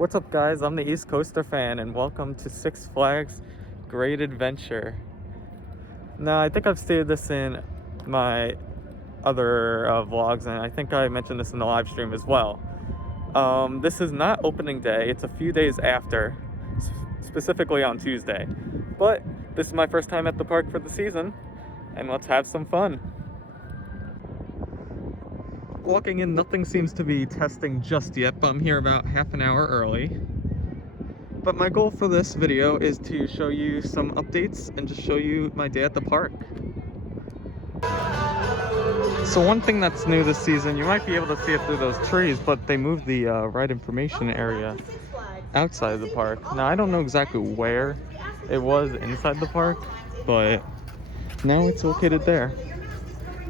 What's up, guys? I'm the East Coaster fan, and welcome to Six Flags Great Adventure. Now, I think I've stated this in my other vlogs, and I think I mentioned this in the live stream as well. This is not opening day. It's a few days after, specifically on Tuesday. But this is my first time at the park for the season, and let's have some fun. Walking in, nothing seems to be testing just yet, but I'm here about half an hour early. But my goal for this video is to show you some updates and just show you my day at the park. So one thing that's new this season, you might be able to see it through those trees, but they moved the ride information area outside of the park. Now, I don't know exactly where it was inside the park, but now it's located there.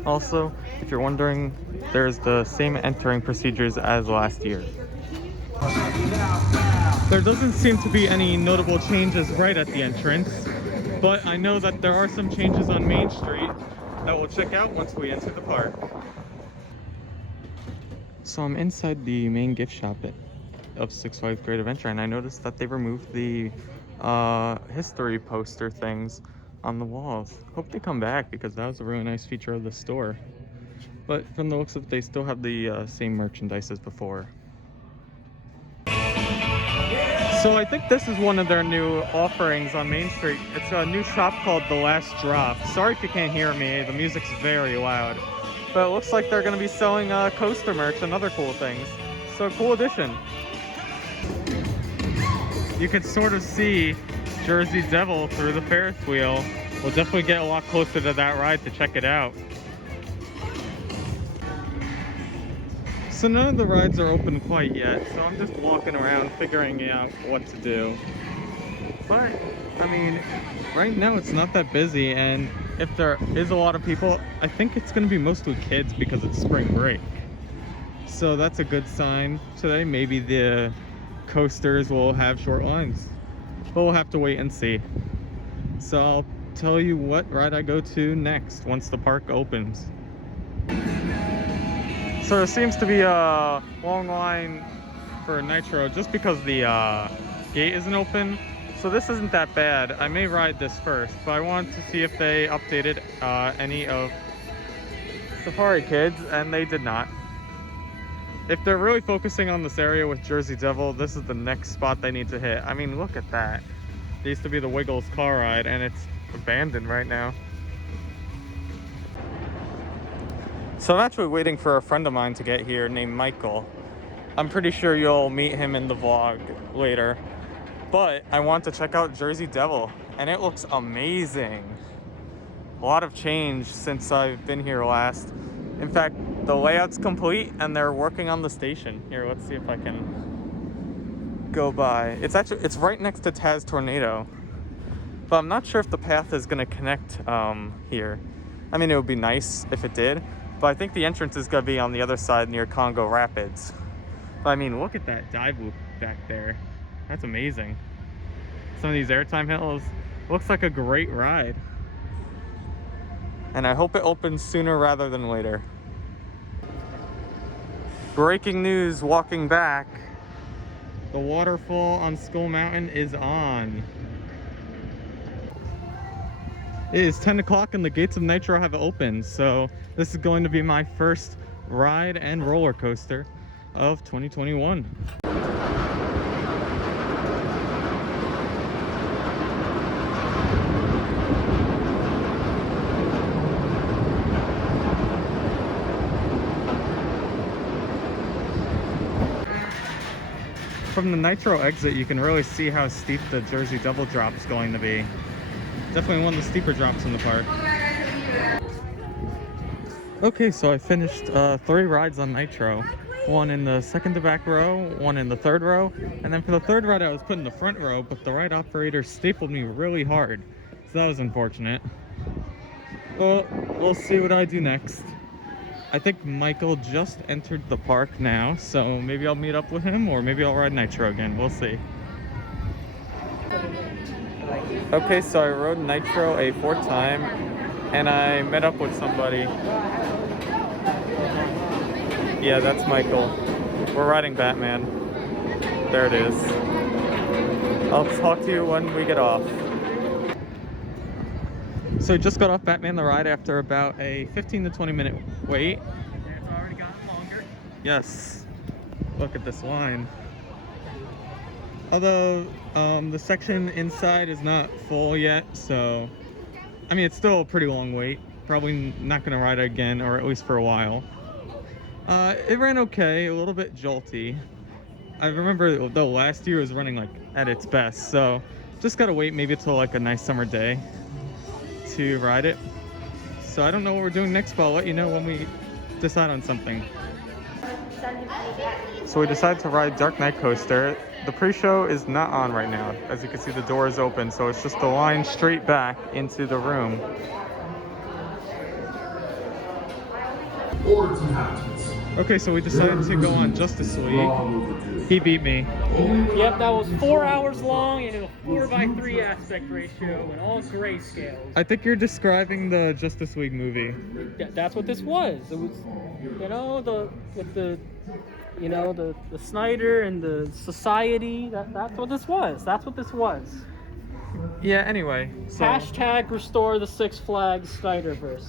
Also, if you're wondering, there's the same entering procedures as last year. There doesn't seem to be any notable changes right at the entrance, but I know that there are some changes on Main Street that we'll check out once we enter the park. So I'm inside the main gift shop of Six Flags Great Adventure, and I noticed that they removed the history poster things on the walls. Hope they come back, because that was a really nice feature of the store. But from the looks of it, they still have the same merchandise as before. So I think this is one of their new offerings on Main Street. It's a new shop called The Last Drop. Sorry if you can't hear me, the music's very loud. But it looks like they're going to be selling coaster merch and other cool things. So cool addition. You can sort of see Jersey Devil through the Ferris wheel. We'll definitely get a lot closer to that ride to check it out. So none of the rides are open quite yet, so I'm just walking around figuring out what to do. But, I mean, right now it's not that busy, and if there is a lot of people, I think it's going to be mostly kids because it's spring break. So that's a good sign. Today maybe the coasters will have short lines, but we'll have to wait and see. So I'll tell you what ride I go to next once the park opens. So there seems to be a long line for Nitro just because the gate isn't open. So this isn't that bad. I may ride this first, but I wanted to see if they updated any of Safari Kids, and they did not. If they're really focusing on this area with Jersey Devil, this is the next spot they need to hit. I mean, look at that. It used to be the Wiggles car ride, and it's abandoned right now. So I'm actually waiting for a friend of mine to get here named Michael. I'm pretty sure you'll meet him in the vlog later. But I want to check out Jersey Devil, and it looks amazing. A lot of change since I've been here last. In fact, the layout's complete and they're working on the station. Here, let's see if I can go by. It's right next to Taz Tornado. But I'm not sure if the path is gonna connect here. I mean, it would be nice if it did. But I think the entrance is going to be on the other side near Congo Rapids. But I mean, look at that dive loop back there. That's amazing. Some of these airtime hills. Looks like a great ride. And I hope it opens sooner rather than later. Breaking news walking back. The waterfall on Skull Mountain is on. It is 10 o'clock and the gates of Nitro have opened, so this is going to be my first ride and roller coaster of 2021. From the Nitro exit, you can really see how steep the Jersey Devil drop is going to be. Definitely one of the steeper drops in the park. Okay, so I finished 3 rides on Nitro. One in the second to back row, one in the third row, and then for the third ride I was put in the front row, but the ride operator stapled me really hard. So that was unfortunate. Well, we'll see what I do next. I think Michael just entered the park now, so maybe I'll meet up with him, or maybe I'll ride Nitro again. We'll see. Okay, so I rode Nitro a 4th time, and I met up with somebody. Yeah, that's Michael. We're riding Batman. There it is. I'll talk to you when we get off. So we just got off Batman the Ride after about a 15 to 20 minute wait. And it's already gotten longer. Yes. Look at this line. Although the section inside is not full yet, so I mean it's still a pretty long wait. Probably not gonna ride it again, or at least for a while. It ran okay, a little bit jolty. I remember though last year it was running like at its best, so just gotta wait maybe till like a nice summer day to ride it. So I don't know what we're doing next, but I'll let you know when we decide on something. So we decided to ride Dark Knight Coaster. The pre-show is not on right now. As you can see, the door is open, so it's just a line straight back into the room. Okay, so we decided to go on Justice League. He beat me. Yep, that was 4 hours long and in a 4:3 aspect ratio and all grayscale. I think you're describing the Justice League movie. That's what this was. It was, you know, the Snyder and the Society. That's what this was. That's what this was. Yeah. Anyway. So... Hashtag restore the Six Flags Snyderverse.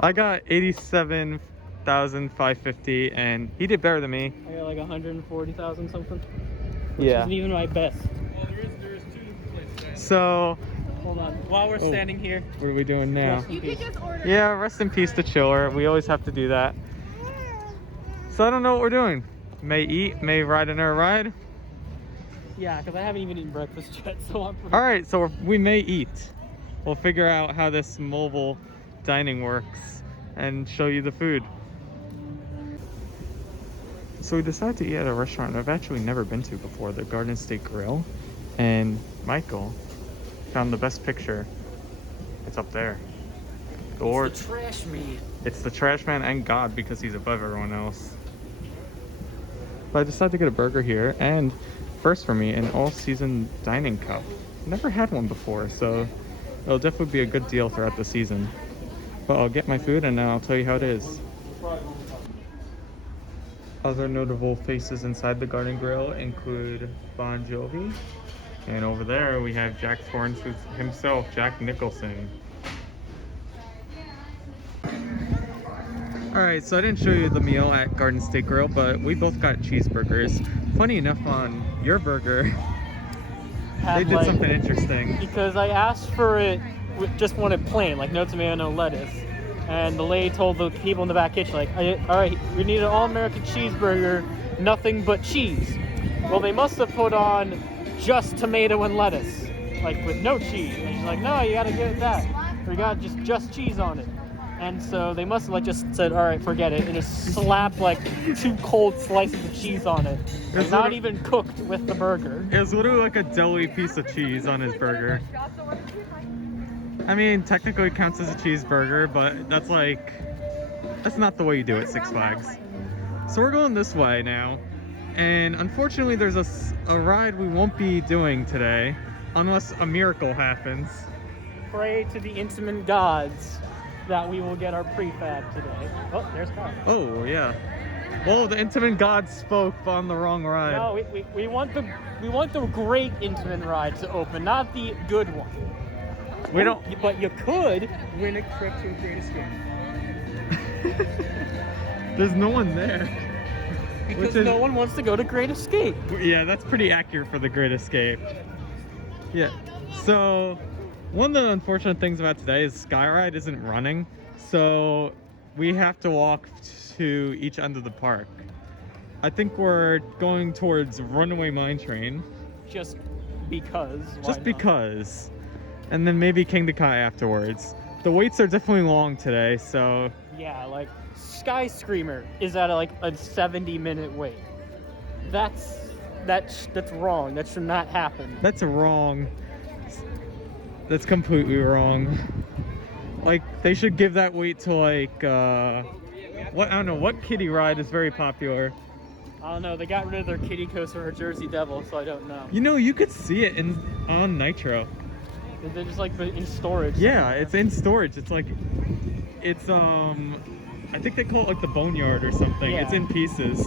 I got 87,550, and he did better than me. I got like 140,000 something. Which Yeah. isn't even my best. Well, there is 2 places. So. Hold on. While we're standing here. What are we doing now? You could just order. Yeah, rest in peace to Chiller. We always have to do that. So I don't know what we're doing. May eat, may ride another ride. Yeah, because I haven't even eaten breakfast yet, so I'm pretty... All right, so we may eat. We'll figure out how this mobile dining works and show you the food. So we decided to eat at a restaurant I've actually never been to before, the Garden State Grill. And Michael found the best picture. It's up there. It's the trash man. It's the trash man and God, because he's above everyone else. But I decided to get a burger here, and first for me, an all-season dining cup. Never had one before, so it'll definitely be a good deal throughout the season. But I'll get my food and then I'll tell you how it is. Other notable faces inside the Garden Grill include Bon Jovi, and over there we have Jack Torrance himself, Jack Nicholson. Alright, so I didn't show you the meal at Garden State Grill, but we both got cheeseburgers. Funny enough, on your burger, they did something interesting. Because I asked for it, just wanted plain, like no tomato, no lettuce. And the lady told the people in the back kitchen, like, alright, we need an all-American cheeseburger, nothing but cheese. Well, they must have put on just tomato and lettuce, like with no cheese. And she's like, no, you gotta get that. We got just cheese on it. And so they must have like just said, all right, forget it, and just slapped like 2 cold slices of cheese on it. And not even cooked with the burger. It was literally like a deli piece of cheese on his burger. I mean, technically it counts as a cheeseburger, but that's not the way you do it, Six Flags. So we're going this way now. And unfortunately there's a ride we won't be doing today, unless a miracle happens. Pray to the intimate gods that we will get our prefab today. Oh, there's Kyle. Oh, yeah. Well, the Intimate God spoke on the wrong ride. No, we want the great Intimate ride to open, not the good one. We don't... But you could win a trip to a Great Escape. There's no one there. Because no one wants to go to Great Escape. Yeah, that's pretty accurate for the Great Escape. Yeah, so... One of the unfortunate things about today is Skyride isn't running, so we have to walk to each end of the park. I think we're going towards Runaway Mine Train. Just because. Just because. And then maybe King to Kai afterwards. The waits are definitely long today, so... Yeah, like, Sky Screamer is at like a 70-minute wait. That's wrong. That should not happen. That's wrong. That's completely wrong. Like, they should give that wait to like, I don't know, what kiddie ride is very popular? I don't know, they got rid of their kiddie coaster for Jersey Devil, so I don't know. You know, you could see it on Nitro. They're just like in storage. Yeah, it's in storage. It's like, it's, I think they call it like the Boneyard or something. Yeah. It's in pieces.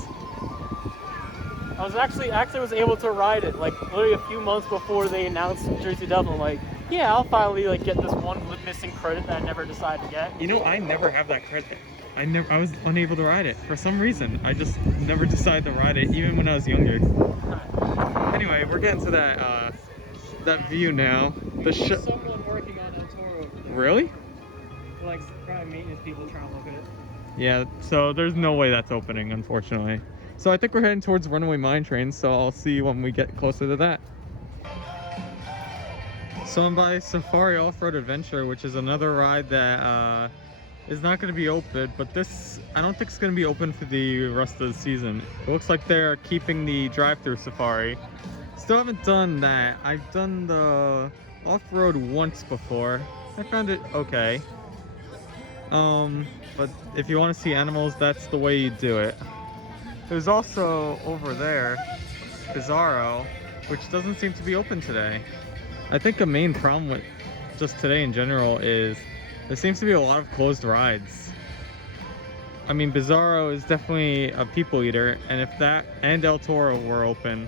I was actually was able to ride it like literally a few months before they announced Jersey Devil. I'm like, yeah, I'll finally like get this one missing credit that I never decided to get. You know, I never have that credit. I was unable to ride it for some reason. I just never decided to ride it, even when I was younger. Anyway, we're getting to that view now. There's someone working on El Toro. Really? Like probably maintenance people trying to look at it. Yeah. So there's no way that's opening, unfortunately. So I think we're heading towards Runaway Mine Train. So I'll see you when we get closer to that. So I'm by Safari Off-Road Adventure, which is another ride that is not going to be open, but this, I don't think it's going to be open for the rest of the season. It looks like they're keeping the drive-through safari. Still haven't done that. I've done the off-road once before. I found it okay. But if you want to see animals, that's the way you do it. There's also over there, Bizarro, which doesn't seem to be open today. I think a main problem with just today in general is there seems to be a lot of closed rides. I mean, Bizarro is definitely a people eater, and if that and El Toro were open,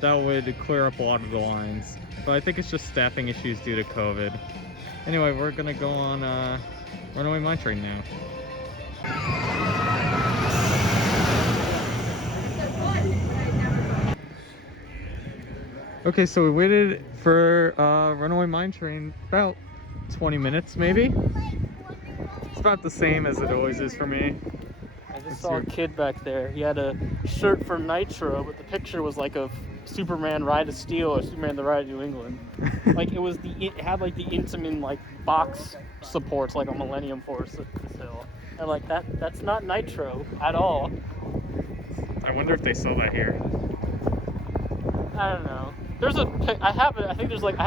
that would clear up a lot of the lines. But I think it's just staffing issues due to COVID. Anyway, we're gonna go on Runaway Mine Train now. Okay, so we waited for Runaway Mine Train about 20 minutes maybe. It's about the same as it always is for me. I just saw a kid back there. He had a shirt for Nitro, but the picture was like of Superman Ride of Steel or Superman the Ride of New England. Like it had like the Intamin like box supports like a Millennium Force at this hill. And like that's not Nitro at all. I wonder if they sell that here. I don't know. I have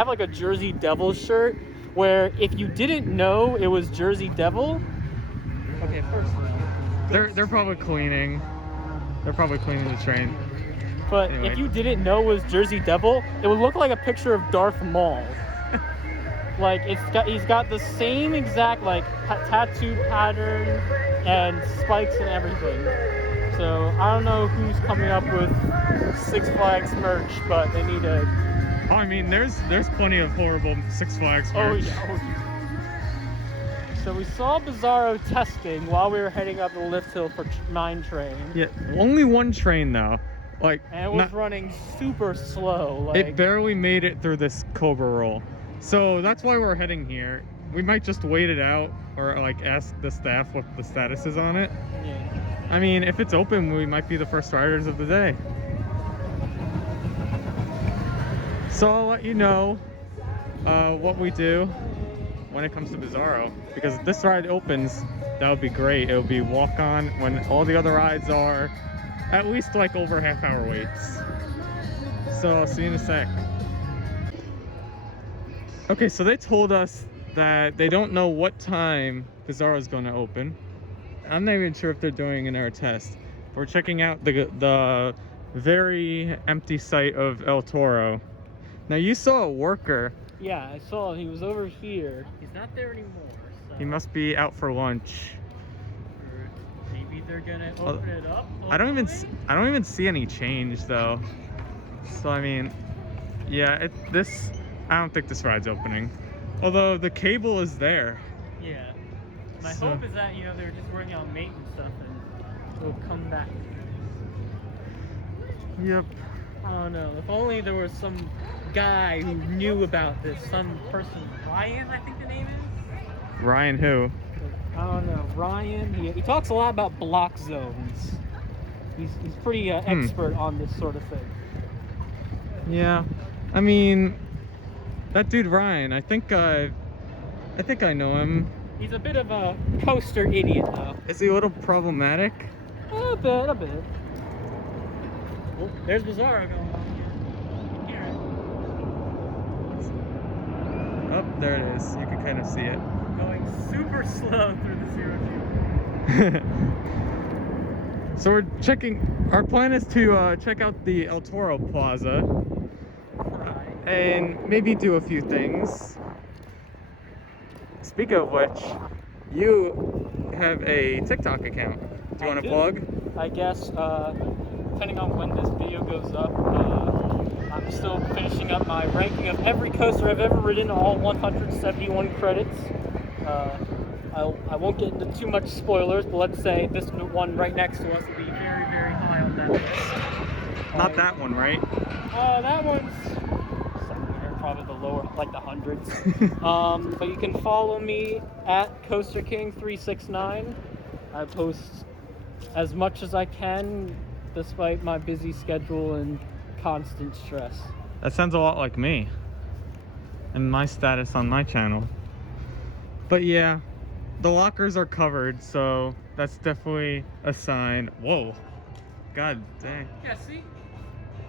like a Jersey Devil shirt where if you didn't know it was Jersey Devil. Okay, first. They're probably cleaning. They're probably cleaning the train. But anyway. If you didn't know it was Jersey Devil, it would look like a picture of Darth Maul. Like he's got the same exact like tattoo pattern and spikes and everything. So I don't know who's coming up with Six Flags merch, but they need to. Oh, I mean, there's plenty of horrible Six Flags merch. Oh yeah. So we saw Bizarro testing while we were heading up the lift hill for Mine Train. Yeah, only one train though. Like, and it was running super slow. Like, it barely made it through this Cobra roll. So that's why we're heading here. We might just wait it out or like ask the staff what the status is on it. Yeah. I mean, if it's open, we might be the first riders of the day. So I'll let you know what we do when it comes to Bizarro. Because if this ride opens, that would be great. It would be walk on when all the other rides are at least like over half-hour waits. So I'll see you in a sec. Okay, so they told us that they don't know what time Bizarro is going to open. I'm not even sure if they're doing an air test. We're checking out the very empty site of El Toro. Now you saw a worker. Yeah, I saw him. He was over here. He's not there anymore. So. He must be out for lunch. Or maybe they're gonna open it up. I don't even see any change though. So I mean, yeah, I don't think this ride's opening. Although the cable is there. Yeah. My hope is that, they're just working on maintenance stuff and it'll come back. Yep. I don't know. If only there was some guy who knew about this. Some person. Ryan, I think the name is? Ryan who? I don't know. Ryan. He talks a lot about block zones. He's pretty expert on this sort of thing. Yeah. I mean, that dude Ryan, I think I know him. He's a bit of a poster idiot, though. Is he a little problematic? A bit. Oh, there's Bizarro going on here. Oh, there it is. You can kind of see it. Going super slow through the 0G. So we're checking. Our plan is to check out the El Toro Plaza. Right. And maybe do a few things. Speaking of which, you have a TikTok account. Do you want to plug? I guess depending on when this video goes up. I'm still finishing up my ranking of every coaster I've ever ridden, all 171 credits. I won't get into too much spoilers, but let's say this one right next to us will be very, very high on that list. Not that one, right? That one's somewhere, probably the lower, like the hundreds. But you can follow me at Coaster King 369. I post as much as I can, despite my busy schedule and constant stress. That sounds a lot like me and my status on my channel. But yeah, the lockers are covered, so that's definitely a sign. Whoa. God dang. Yeah, see?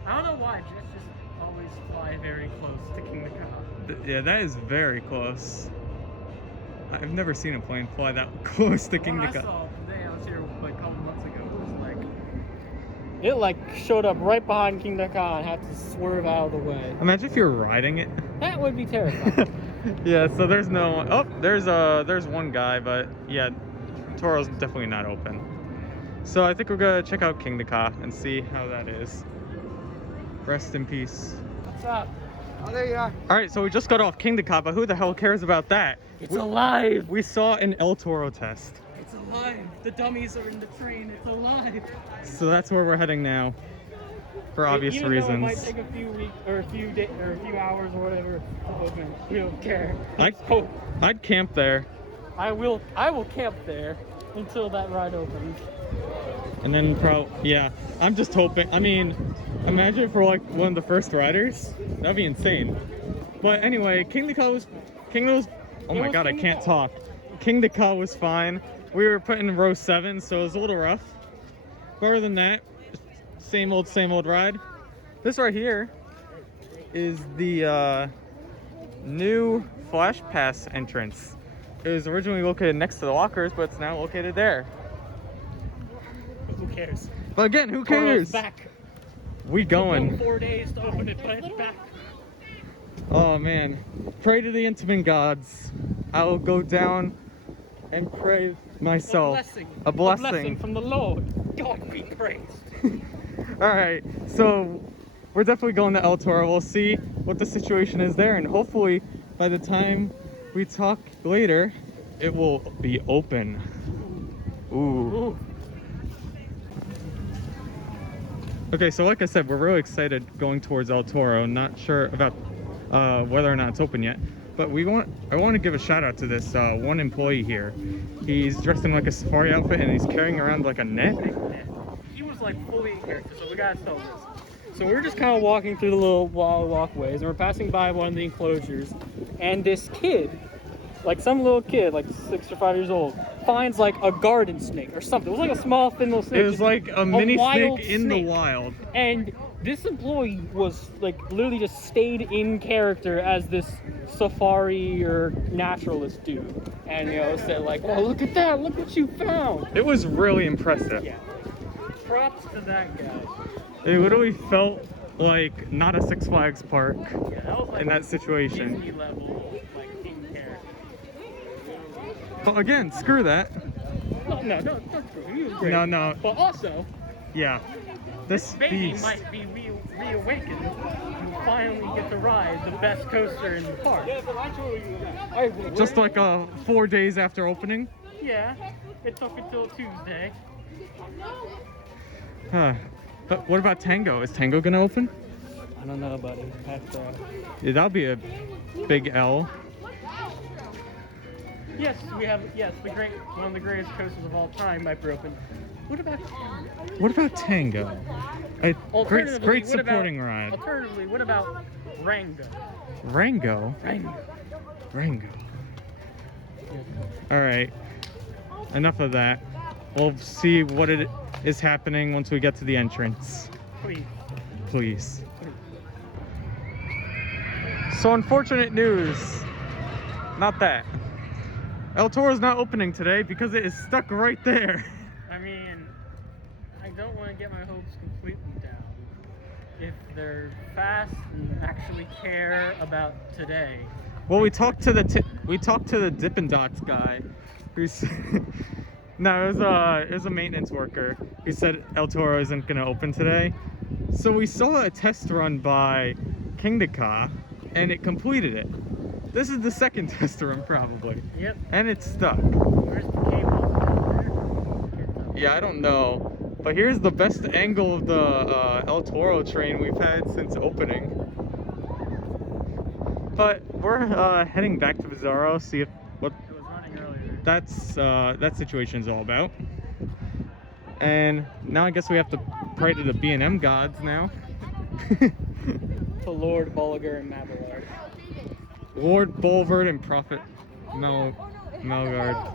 I don't know why, jets just always fly very close to King Ka. Yeah, that is very close. I've never seen a plane fly that close to King I Ka. saw today, I was here like a couple months ago. It like showed up right behind King Ka and had to swerve out of the way. Imagine if you're riding it. That would be terrifying. Yeah, so there's no. Oh, there's one guy, but yeah, Toro's definitely not open. So I think we're gonna check out King Ka and see how that is. Rest in peace. What's up? Oh, there you are. All right, so we just got off King Ka, but who the hell cares about that? It's alive! We saw an El Toro test. It's alive! The dummies are in the train, it's alive! So that's where we're heading now, for obvious Even reasons. though it might take a few weeks, or a few days, or a few hours, or whatever to open, we don't care. I'd camp there. I will camp there until that ride opens. And then yeah, I'm just hoping. I mean, imagine if we're like one of the first riders. That'd be insane. But anyway, King Ka was, oh my god, I can't talk. King Ka was fine. We were put in row 7, so it was a little rough. But other than that, same old ride. This right here is the new Flash Pass entrance. It was originally located next to the lockers, but it's now located there. Who cares? But again, who Toro's cares? back. We going. 4 days to open it, but it's back. Oh man, pray to the intimate gods. I will go down and pray myself. A blessing from the Lord. God be praised. All right, so we're definitely going to El Toro. We'll see what the situation is there, and hopefully by the time we talk later, it will be open. Ooh. Okay, so like I said, we're really excited going towards El Toro. Not sure about whether or not it's open yet, but I want to give a shout out to this one employee here. He's dressed in like a safari outfit and he's carrying around like a net. He was like fully in character, so we gotta tell this. So we're just kind of walking through the little walkways, and we're passing by one of the enclosures, and this kid, like some little kid, like 6 or 5 years old, finds like a garden snake or something. It was like a small, thin little snake. It was like a mini wild snake in the wild. And this employee was like literally just stayed in character as this safari or naturalist dude, and said like, "Oh, look at that! Look what you found!" It was really impressive. Yeah. Props to that guy. It literally felt like not a Six Flags park Yeah, that was like in that situation. Disney level, like in character. But again, screw that. No, don't screw him. He was great. No. But also, Yeah. This baby beast. might be reawakened and finally get to ride the best coaster in the park. Just like 4 days after opening. Yeah, it took until Tuesday. Huh. But what about Tango? Is Tango gonna open? I don't know, buddy. Yeah, that'll be a big L. Yes, we have. Yes, one of the greatest coasters of all time might be open. What about Tango? A great supporting ride. Alternatively, what about Rango? Rango? Rango. All right. Enough of that. We'll see what it is happening once we get to the entrance. Please. So unfortunate news. Not that. El Toro's not opening today because it is stuck right there. I mean, I don't want to get my hopes completely down. If they're fast and actually care about today. Well, we talked to the Dippin' Dots guy, who's No, it was a maintenance worker. He said El Toro isn't gonna open today. So we saw a test run by Kingda, and it completed it. This is the second test run probably. Yep. And it's stuck. Where's the cable? Yeah, I don't know. But here's the best angle of the El Toro train we've had since opening. But we're heading back to Bizarro, see if what It was running earlier. that situation's all about. And now I guess we have to pray to the B&M gods now. To Lord Bulliger and Mabillard. Lord Bulvard and Prophet Melgard.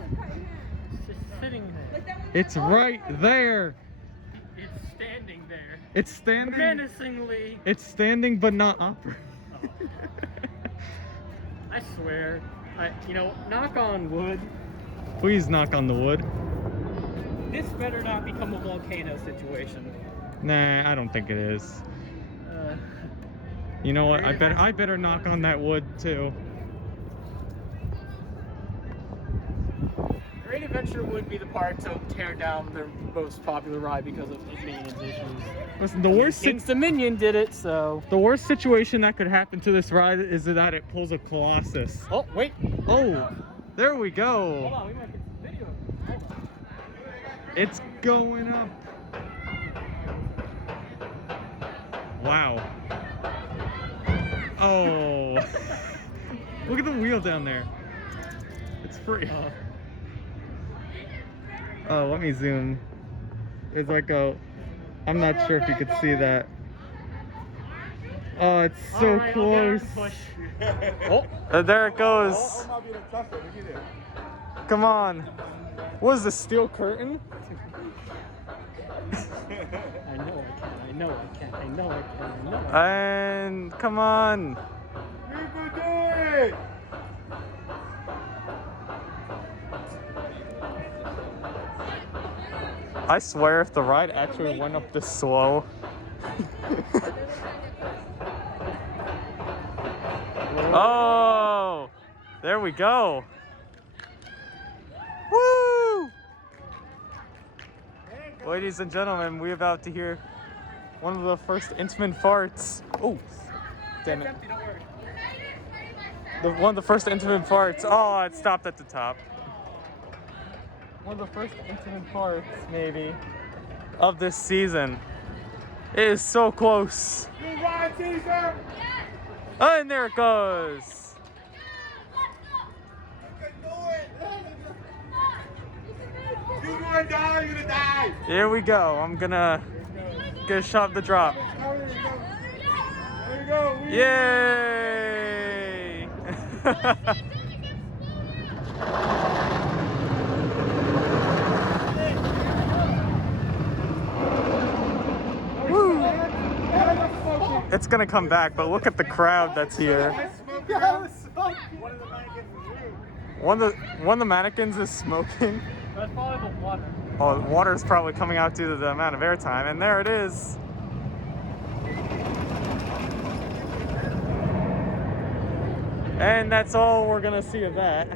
It's just sitting there. It's right there. It's standing there. It's standing. Menacingly. It's standing but not operating. I swear. Knock on wood. Please knock on the wood. This better not become a volcano situation. Nah, I don't think it is. You know what? I better knock on that wood too. Great Adventure would be the park to tear down their most popular ride because of maintenance issues. Listen, the worst King's Dominion did it, so. the worst situation that could happen to this ride is that it pulls a Colossus. Oh, wait. Oh, there we Hold go. on, we might get some video. Hold on. It's going up. Wow. Oh. Look at the wheel down there. It's free. Oh, let me zoom. It's like I'm not sure if you could see that. Oh, it's so Alright, close. Push. Oh. There it goes. Come on. What is this, steel curtain? I know I can. I know I can. I know I can. I know I can. And come on. I swear if the ride actually went up this slow. Oh, there we go. Woo! Ladies and gentlemen, we're about to hear one of the first intimate farts. Oh, damn it. One of the first intimate farts. Oh, it stopped at the top. One of the first intimate farts, maybe, of this season. It is so close. And there it goes. You're gonna die, you're gonna die. Here we go. I'm gonna shove the drop. There you go. Yay! Woo! It's gonna come back, but look at the crowd that's here. One of the mannequins is smoking. That's probably the water. Oh, the water is probably coming out due to the amount of airtime, and there it is. And that's all we're gonna see of that.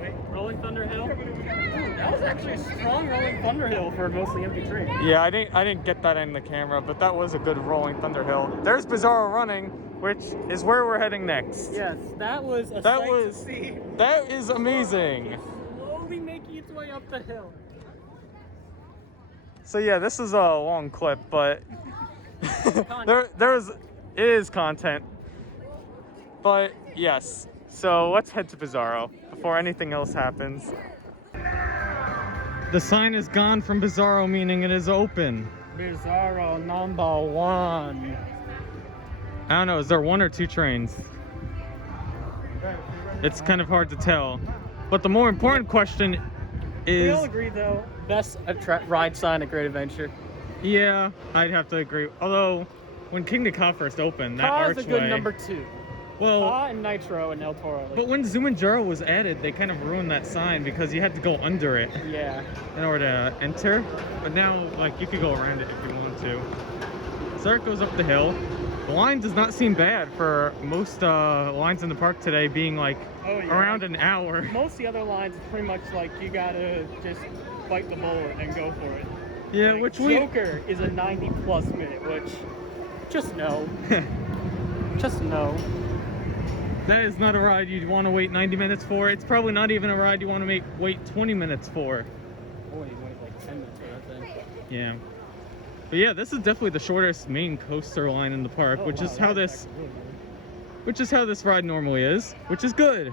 Wait, Rolling Thunder Hill? Ooh, that was actually a strong Rolling Thunder Hill for a mostly empty train. Yeah, I didn't get that in the camera, but that was a good rolling Thunder Hill. There's Bizarro running, which is where we're heading next. Yes, that was a sight to see. That is amazing. Slowly making its way up the hill. So yeah, this is a long clip, but it is content. But yes, so let's head to Bizarro before anything else happens. The sign is gone from Bizarro, meaning it is open. Bizarro number one. I don't know, is there one or two trains? It's kind of hard to tell. But the more important question is... We all agree though, best ride sign at Great Adventure. Yeah, I'd have to agree. Although, when Kingda first opened, that Car's archway... a good number two. Well, Ka and Nitro and El Toro. but when Zumanjaro was added, they kind of ruined that sign because you had to go under it Yeah. in order to enter. But now, like, you could go around it if you want to. So there it goes up the hill. The line does not seem bad for most lines in the park today being like around an hour. Most of the other lines, it's pretty much like you gotta just bite the bullet and go for it. Yeah, like which Joker is a 90+ minute, which just no. Just no. That is not a ride you'd want to wait 90 minutes for. It's probably not even a ride you want to wait 20 minutes for. Oh, wait like 10 minutes for that thing. Yeah. But yeah, this is definitely the shortest main coaster line in the park, Oh, which wow, is how that this actually really good. which is how this ride normally is, which is good.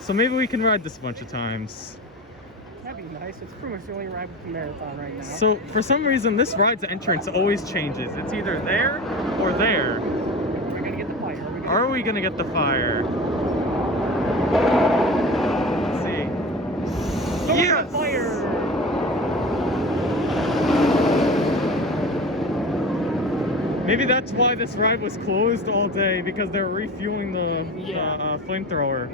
So maybe we can ride this a bunch of times. That'd be nice. It's pretty much the only ride with the marathon right now. So for some reason, this ride's entrance always changes. It's either there or there. We're gonna get the fire. Are we gonna get the fire? Let's see. Yes! Fire! Maybe that's why this ride was closed all day, because they're refueling the flamethrower.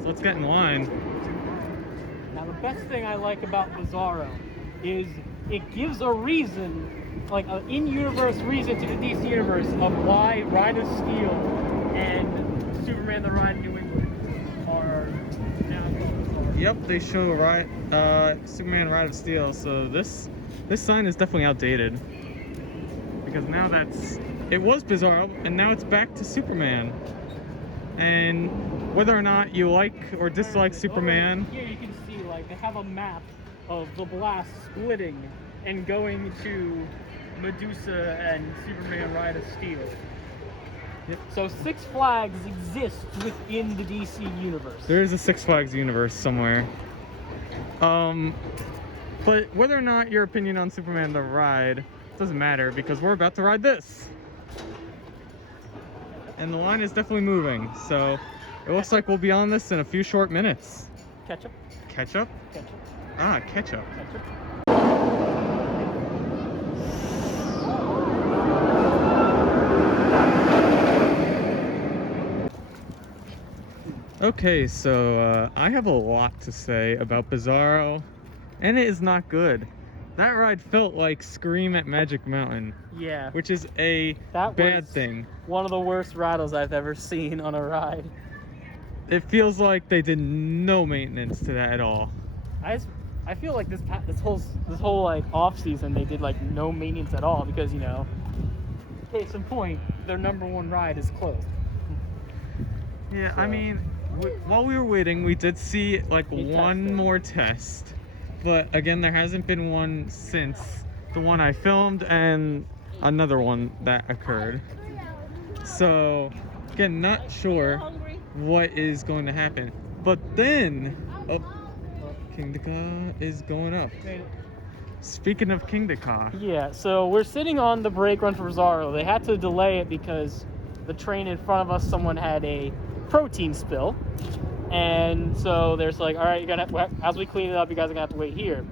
So let's get in line. Now the best thing I like about Bizarro is it gives a reason, like an in-universe reason to the DC universe of why Ride of Steel and Superman the Ride in New England are now called. Yep, they show Superman Ride of Steel, so this sign is definitely outdated. Because now it was Bizarro, and now it's back to Superman. And whether or not you like or dislike Superman... Here you can see, like, they have a map of the blast splitting and going to Medusa and Superman Ride of Steel. Yep. So Six Flags exists within the DC universe. There is a Six Flags universe somewhere. But whether or not your opinion on Superman the Ride doesn't matter, because we're about to ride this. And the line is definitely moving, so it looks like we'll be on this in a few short minutes. Ketchup? Ketchup? Ketchup. Ah, ketchup. Ketchup. Okay, so I have a lot to say about Bizarro, and it is not good. That ride felt like Scream at Magic Mountain. Yeah. Which is a bad thing. One of the worst rattles I've ever seen on a ride. It feels like they did no maintenance to that at all. I feel like this whole like off season they did like no maintenance at all, because case in point, their #1 ride is closed. Yeah, So. I mean, while we were waiting, we did see like one more test. But again, there hasn't been one since the one I filmed and another one that occurred. So, again, not sure what is going to happen. But then, Kingda is going up. Speaking of Kingda. Yeah, so we're sitting on the brake run for Bizarro. They had to delay it because the train in front of us, someone had a protein spill. And so there's like, all right, as we clean it up, you guys are gonna have to wait here.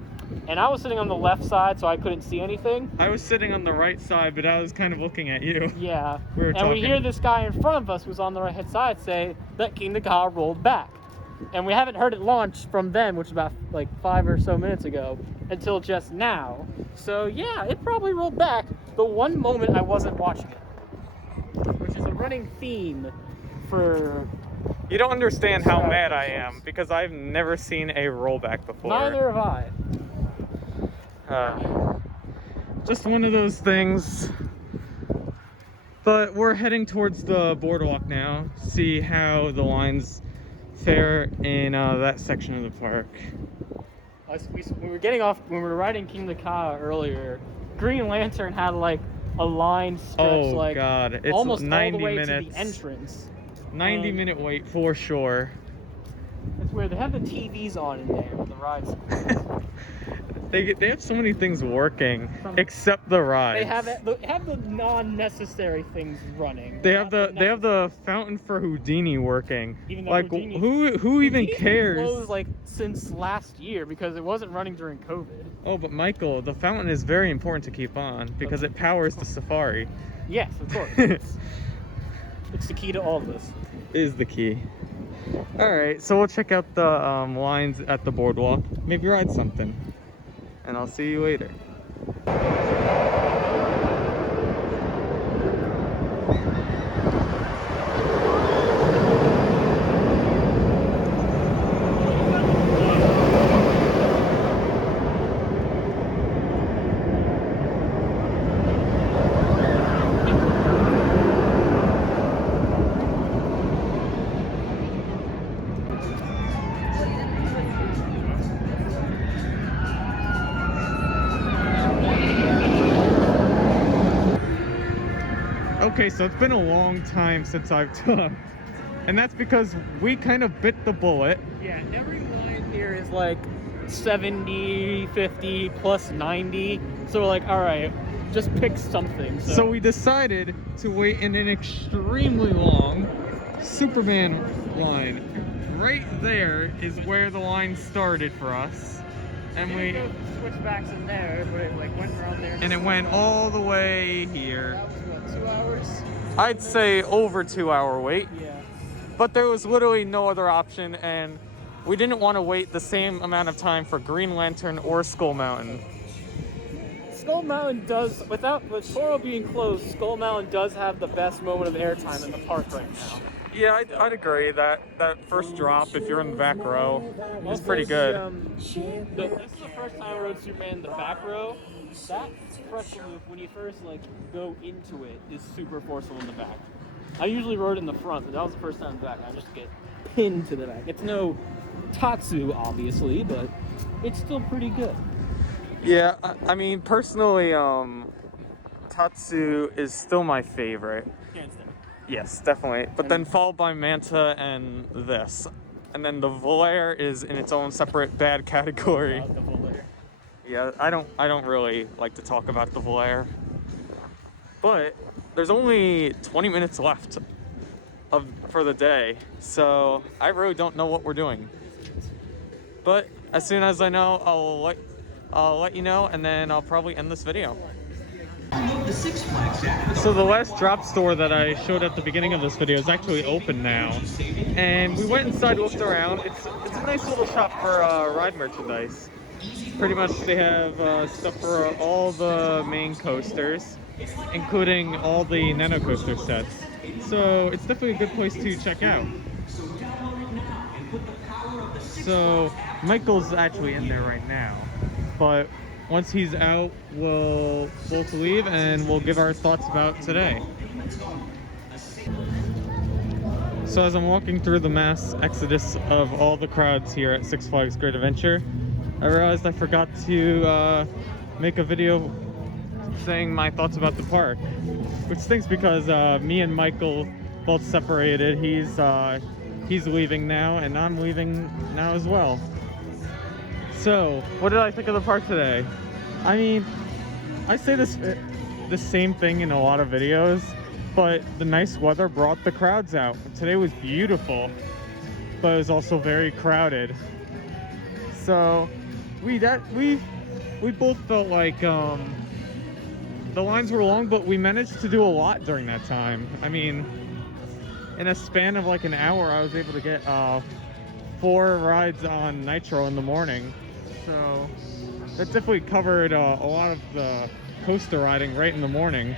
And I was sitting on the left side, so I couldn't see anything. I was sitting on the right side, but I was kind of looking at you. Yeah. And we hear this guy in front of us who's on the right hand side say that Kingda rolled back. And we haven't heard it launch from then, which is about like 5 or so minutes ago, until just now. So yeah, it probably rolled back the one moment I wasn't watching it. Which is a running theme for... You don't understand how mad I am, because I've never seen a rollback before. Neither have I. Just one of those things. But we're heading towards the boardwalk now, see how the lines fare in that section of the park. We were getting off, when we were riding Kingda earlier, Green Lantern had like a line stretched It's almost 90 all the way minutes. to the entrance. 90-minute wait for sure. It's weird. They have the TVs on in there with the rides. They have so many things working, except the rides. They have the non-necessary things running. They have the fountain for Houdini working. Even though like Houdini, who even Houdini's been cares? closed like since last year because it wasn't running during COVID. Oh, but Michael, the fountain is very important to keep on because it powers the safari. Yes, of course. It's the key to all of this. Is the key. Alright, so we'll check out the lines at the boardwalk. Maybe ride something. And I'll see you later. Okay, so it's been a long time since I've took. And that's because we kind of bit the bullet. Yeah, every line here is like 70, 50, plus 90. So we're like, all right, just pick something. So we decided to wait in an extremely long Superman line. Right there is where the line started for us. And we switchbacks in there, but it like went around there. and it went all the way here. That was what, 2 hours? I'd say over 2-hour wait. Yeah. But there was literally no other option, and we didn't want to wait the same amount of time for Green Lantern or Skull Mountain. Skull Mountain does, with Toro being closed, Skull Mountain does have the best moment of airtime in the park right now. Yeah, I'd agree that first drop, if you're in the back row, is pretty good. This is the first time I rode Superman in the back row. That pretzel move, when you first like go into it, is super forceful in the back. I usually rode in the front, but that was the first time in the back. I just get pinned to the back. It's no Tatsu, obviously, but it's still pretty good. Yeah, I mean, personally, Tatsu is still my favorite. Hands down. Yes, definitely. But then followed by Manta and this. And then the Volair is in its own separate bad category. The Volair. Yeah, I don't really like to talk about the Volair. But there's only 20 minutes left for the day, so I really don't know what we're doing. But as soon as I know, I'll let you know, and then I'll probably end this video. So the last drop store that I showed at the beginning of this video is actually open now, and we went inside, looked around. It's a nice little shop for ride merchandise. Pretty much they have stuff for all the main coasters, including all the Nano Coaster sets. So it's definitely a good place to check out. So Michael's actually in there right now, but once he's out, we'll both leave and we'll give our thoughts about today. So as I'm walking through the mass exodus of all the crowds here at Six Flags Great Adventure, I realized I forgot to make a video saying my thoughts about the park, which stinks because me and Michael both separated. He's leaving now, and I'm leaving now as well. So, what did I think of the park today? I mean, I say the same thing in a lot of videos, but the nice weather brought the crowds out. Today was beautiful, but it was also very crowded. So, we both felt like the lines were long, but we managed to do a lot during that time. I mean, in a span of like an hour, I was able to get 4 rides on Nitro in the morning. So that definitely covered a lot of the coaster riding right in the morning.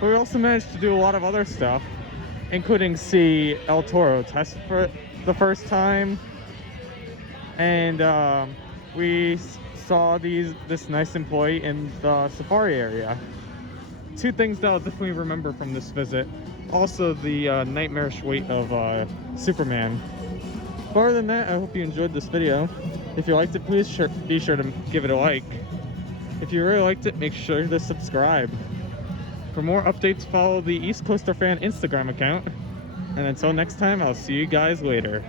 But we also managed to do a lot of other stuff, including see El Toro test for the first time. And we saw this nice employee in the safari area. 2 things that I'll definitely remember from this visit. Also the nightmarish wait of Superman. But other than that, I hope you enjoyed this video. If you liked it, please be sure to give it a like. If you really liked it, make sure to subscribe. For more updates, follow the East Coaster Fan Instagram account. And until next time, I'll see you guys later.